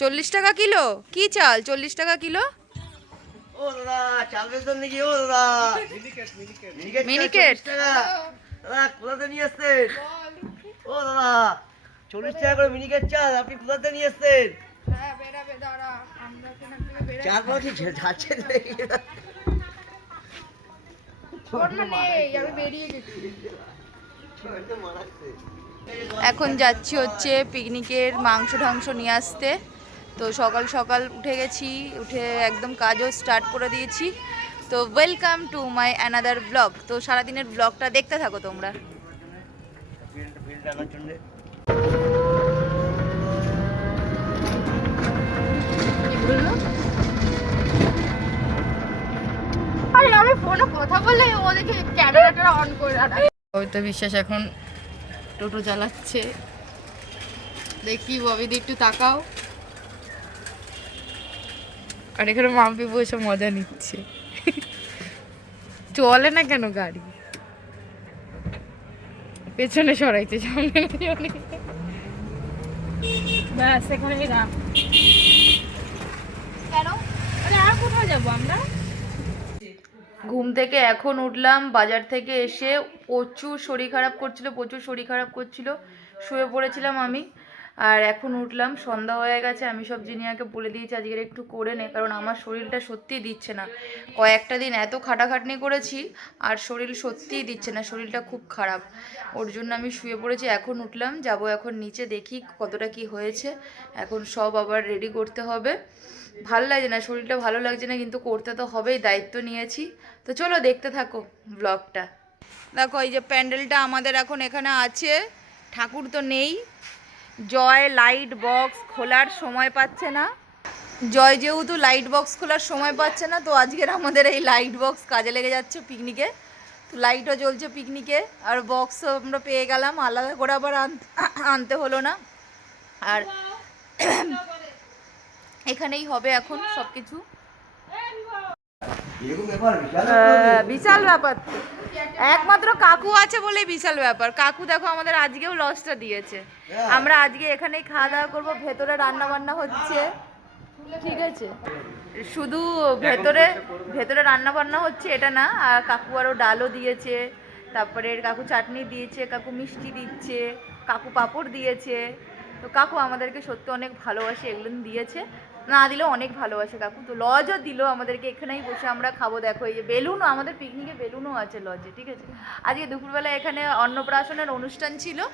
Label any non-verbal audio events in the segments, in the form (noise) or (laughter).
চল্লিশ টাকা কিলো? কি চাল? চল্লিশ টাকা কিলো? ও দাদা চাল নাকি? ও দাদা। মিনিকেট মিনিকেট? দাদা কোথাতে নিয়ে এসছেন? ও দাদা চল্লিশ টাকা করে মিনিকেট চাল আপনি কোথাতে নিয়ে এসছেন? চাল পাচ্ছি যাচ্ছে এখন যাচ্ছি হচ্ছে পিকনিকের মাংস ঢাংস নিয়ে আসতে। তো সকাল সকাল উঠে গেছি উঠে একদম কাজও স্টার্ট করে দিয়েছি। তো welcome to my another blog তো সারাদিনের ব্লগটা দেখতে থাকো তোমরা। আরে আমি ফোনে কথা বলে ও দেখে ক্যামেরাটা অন করে রাখে। তো বিশ্বাস এখন টোটো চালাচ্ছে। দেখি ববিদি একটু তাকাও। আর এখানে মাম্পি বসে মজা নিচ্ছে। চলে না কেন গাড়ি? পেছনে সরাইতে সামনে না চলে। ব্যাস এখানেই রাখ। কেন? আরে আর কোথায় যাব আমরা? ঘুম থেকে এখন উঠলাম, বাজার থেকে এসে প্রচুর শরীর খারাপ করছিল, প্রচুর শরীর খারাপ করছিল, শুয়ে পড়েছিলাম আমি। আর এখন উঠলাম, সন্ধ্যা হয়ে গেছে, আমি সব জিনিয়াকে বলে দিয়েছি, আজকের একটু করে নে, কারণ আমার শরীরটা সত্যিই দিচ্ছে না। কয়েকটা দিন এত খাটাখাটনি করেছি, আর শরীর সত্যিই দিচ্ছে না, শরীরটা খুব খারাপ। ওর জন্য আমি শুয়ে পড়েছি, এখন উঠলাম, যাব এখন নিচে, দেখি কতটা কি হয়েছে। এখন সব আবার রেডি করতে হবে। ভালো লাগছে না, শরীরটা ভালো লাগছে না, কিন্তু করতে তো হবেই, দায়িত্ব নিয়েছি। তো চলো দেখতে থাকো ব্লগটা। দেখো, এই যে প্যান্ডেলটা আমাদের এখন এখানে আছে, ঠাকুর তো নেই। জয় লাইট বক্স খোলার সময় পাচ্ছে না। জয় যেহেতু লাইট বক্স খোলার সময় পাচ্ছে না, তো আজকের আমাদের এই লাইট বক্স কাজে লেগে যাচ্ছে পিকনিকে। তো লাইটও জ্বলছে পিকনিকে, আর বক্সও আমরা পেয়ে গেলাম, আলাদা করে আবার আন- আনতে হলো না। আর এখানেই হবে এখন সব কিছু বিশাল ব্যাপার তো। একমাত্র কাকু আছে বলেই বিশাল ব্যাপার। কাকু দেখো আমাদের আজকেও লসটা দিয়েছে। আমরা আজকে এখানেই খাওয়া দাওয়া করব ভেতরে রান্না বান্না হচ্ছে। ঠিক আছে? শুধু ভেতরে ভেতরে রান্না বান্না হচ্ছে এটা না। আর কাকু আরও ডালও দিয়েছে তারপরে কাকু চাটনি দিয়েছে কাকু মিষ্টি দিচ্ছে কাকু পাঁপড় দিয়েছে। তো কাকু আমাদেরকে সত্যি অনেক ভালোবাসে এগুলো দিয়েছে। না দিলেও অনেক ভালোবাসে কাকু। তো লজও দিল আমাদেরকে, এখানেই বসে আমরা খাব। দেখো, এই যে বেলুনও আমাদের পিকনিকে বেলুনও আছে লজে ঠিক আছে? আজকে দুপুরবেলা এখানে অন্নপ্রাশনের অনুষ্ঠান ছিল,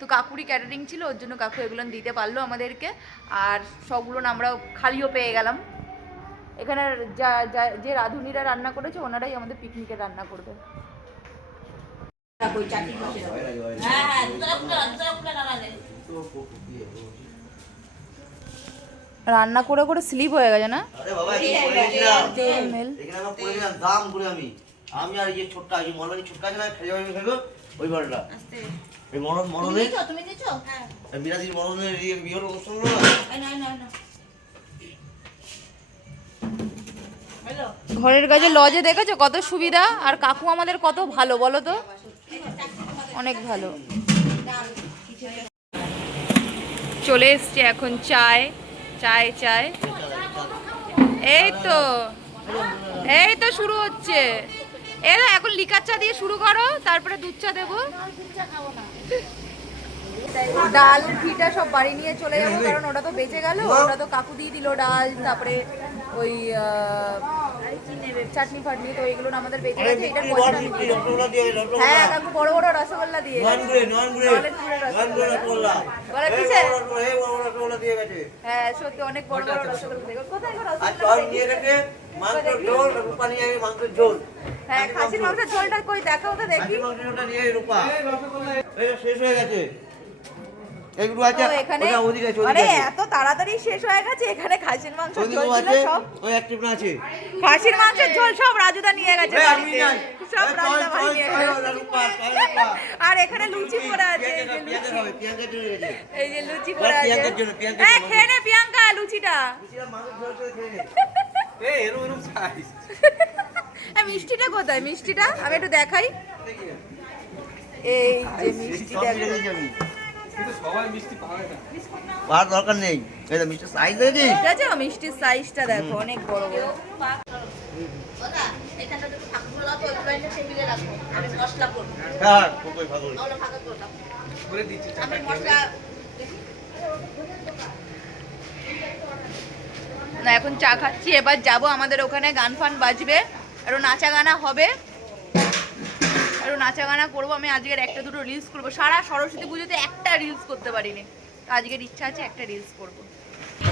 তো কাকুরই ক্যাটারিং ছিল, ওর জন্য কাকু এগুলো দিতে পারল আমাদেরকে। আর সবগুলো আমরা খালিও পেয়ে গেলাম। এখানে যা, যা- যে রাঁধুনিরা রান্না করেছে, ওনারাই আমাদের পিকনিকে রান্না করবে। রান্না করে করে স্লিপ হয়ে গেছে না? আমি। আর এই এই ছোট্ট আছে খেয়ে খেলো ওই এই তুমি দিছো হ্যাঁ। মিরাজির বিয়ের অনুষ্ঠান হলো। ঘরের কাছে লজে দেখেছ কত সুবিধা? আর কাকু আমাদের কত ভালো বলো তো? অনেক ভালো। চলে এসছে এখন চায়। চায় চাই। এই তো। এই তো শুরু হচ্ছে। এ এখন লিকার চা দিয়ে শুরু করো, তারপরে দুধ চা দেবো। ডাল ঘিটা সব বাড়ি নিয়ে চলে যাব কারণ ওটা তো বেঁচে গেল ওটা তো কাকু দিয়ে দিল ডাল তারপরে ওই চাটনি ফাটনি তো এগুলো না আমাদের বেঁচে গেছে এটা দিয়ে। রসগোল্লা দিয়ে হ্যাঁ কাকু বড় বড় রসগোল্লা দিয়ে রসগোল্লা। বলে কিসে? রসগোল্লা, রসগোল্লা দিয়ে হ্যাঁ সত্যি অনেক বড় বড় রসগোল্লা দিয়ে কোথায় রসগোল্লা? নিয়ে মাংসের ঝোল হ্যাঁ খাসির মাংসের ঝোলটা কই? দেখাও তো দেখি। শেষ হয়ে গেছে। এগুলো আছে ওটা ওদিকে এত তাড়াতাড়ি শেষ হয়ে গেছে এখানে খাসির মাংসের ঝোল সব ওই এক টিপনা আছে। খাসির মাংসের ঝোল সব রাজুদা নিয়ে গেছে বাড়িতে। সব রাজুদা বাড়ি নিয়ে গেছে। আর এখানে লুচি পড়ে আছে এই যে লুচি। পড়ে আছে। এই। খেয়ে নে প্রিয়াঙ্কা লুচিটা। (laughs) এই মিষ্টিটা কোথায়? মিষ্টিটা? আমি একটু দেখাই। এই যে মিষ্টি দরকার নেই। এই তো মিস্টার সাইজ ঠিক আছে মিষ্টির সাইজটা দেখো অনেক বড় বড়। হ্যাঁ না এখন চা খাচ্ছি। এবার যাব আমাদের ওখানে গান ফান বাজবে। আরও নাচা গানা হবে। নাচা গানা করব, আমি আজকের একটা দুটো রিলস করব। সারা সরস্বতী পুজোতে একটা রিলস করতে পারিনি। আজকের ইচ্ছা আছে একটা রিলস করব।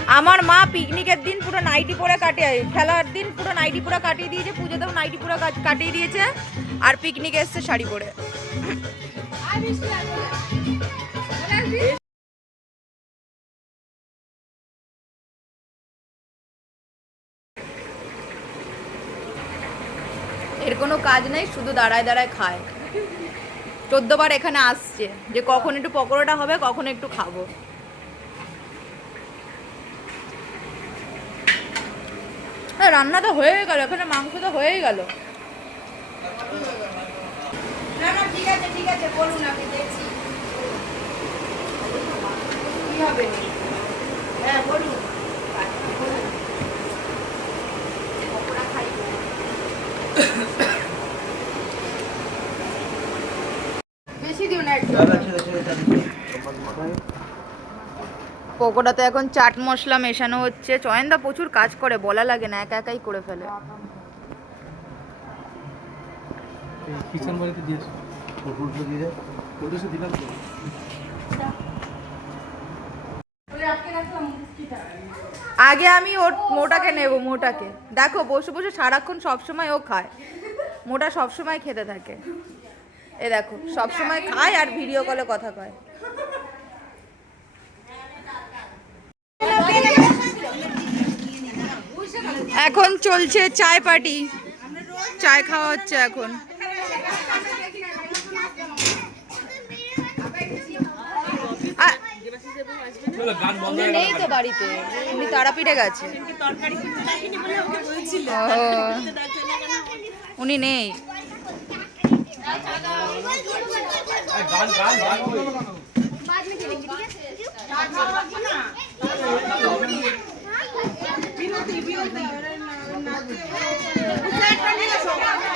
আমার মা পিকনিকের দিন পুরো নাইটি পরে কাটিয়ে, খেলার দিন পুরো নাইটি পুরো কাটিয়ে দিয়েছে, পুজোতেও নাইটি পুরো কাট- কাটিয়ে দিয়েছে, আর পিকনিকে এসছে শাড়ি পরে। এর কোনো কাজ নেই, শুধু দাঁড়ায় দাঁড়ায় খায়। চোদ্দবার এখানে আসছে যে কখন একটু পকোড়াটা হবে, কখন একটু খাব। হ্যাঁ রান্না তো হয়ে গেল, এখানে মাংস তো হয়েই গেল। হ্যাঁ বলুন পকোড়া খাই বেশি দিও না একটু পকোড়াতে এখন চাট মশলা মেশানো হচ্ছে। চয়নদা প্রচুর কাজ করে বলা লাগে না একা একাই করে ফেলে। কিচেন বাড়িতে দিয়েছ? দিয়ে দিলাম তো। আগে আমি ওর মোটাকে নেব মোটাকে। দেখো বসে বসে সারাক্ষণ সবসময় ও খায়। মোটা সবসময় খেতে থাকে। এ দেখো সবসময় খায় আর ভিডিও কলে কথা কয়। এখন চলছে চায় পার্টি। চায় খাওয়া হচ্ছে এখন। নেই তো বাড়িতে উনি তারাপীঠে গেছে। ও, উনি নেই। গান গান গান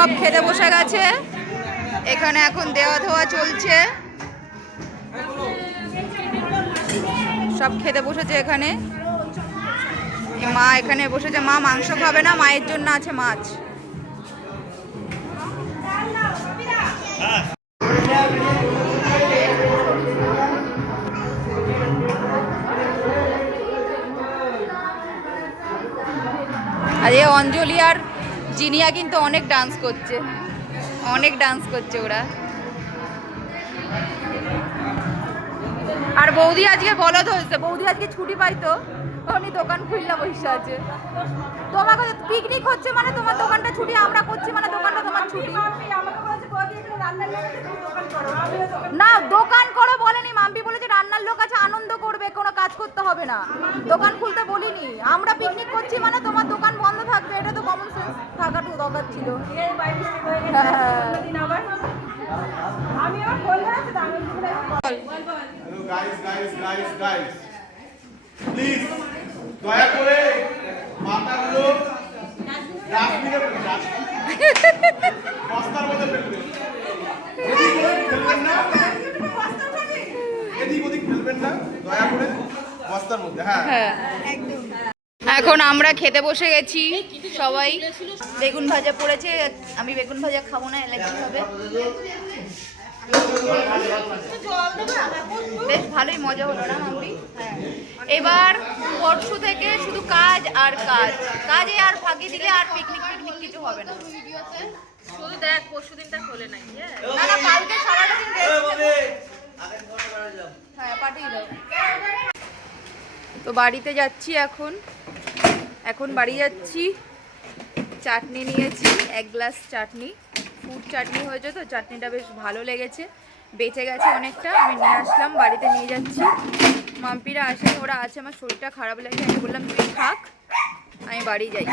সব খেতে বসে গেছে। এখানে এখন দেওয়া ধোয়া চলছে। সব খেতে বসেছে এখানে। মা এখানে বসেছে। মা মাংস খাবে না, মায়ের জন্য আছে মাছ। আর অঞ্জলি আর জিনিয়া কিন্তু অনেক ডান্স করছে। অনেক ডান্স করছে ওরা। আর বৌদি আজকে বলদ হয়েছে। বৌদি আজকে ছুটি পাইতো উনি দোকান খুললা বসে আছে। তোমাকে পিকনিক হচ্ছে মানে তোমার দোকানটা ছুটি আমরা করছি মানে দোকানটা তোমার ছুটি। না দোকান করো মাম্পি বলেছে রান্নার লোক আছে আনন্দ করবে কোনো কাজ করতে হবে না। দোকান খুলতে বলিনি। আমরা পিকনিক করছি মানে তোমার দোকান বন্ধ থাকবে এটা তো কমন সেন্স থাকাটুকু দরকার ছিল। দয়া করে মাথাগুলো ডাস্টবিনে বস্তার মধ্যে (laughs) ফেলবেন না। এদিক ওদিক ফেলবেন না দয়া করে। বস্তার মধ্যে হ্যাঁ। এখন আমরা খেতে বসে গেছি সবাই। বেগুন ভাজা পড়েছে আমি বেগুন ভাজা খাব না অ্যালার্জি হবে। বেশ ভালোই মজা হলো না মাম্পি এবার পরশু থেকে শুধু কাজ আর কাজ। কাজে আর ফাঁকি দিলে আর পিকনিক পিকনিক কিছু হবে না। শুধু দেখ পরশু দিনটা খোলে নাই না না কালকে সারাটা দিন। হ্যাঁ তো বাড়িতে যাচ্ছি এখন। এখন বাড়ি যাচ্ছি। চাটনি নিয়েছি, এক গ্লাস চাটনি। ফুড চাটনি হয়েছে তো, চাটনিটা বেশ ভালো লেগেছে। বেঁচে গেছে অনেকটা, আমি নিয়ে আসলাম, বাড়িতে নিয়ে যাচ্ছি। মাম্পিরা আসেনি ওরা আছে, আমার শরীরটা খারাপ লাগে আমি বললাম, তুই থাক আমি বাড়ি যাই।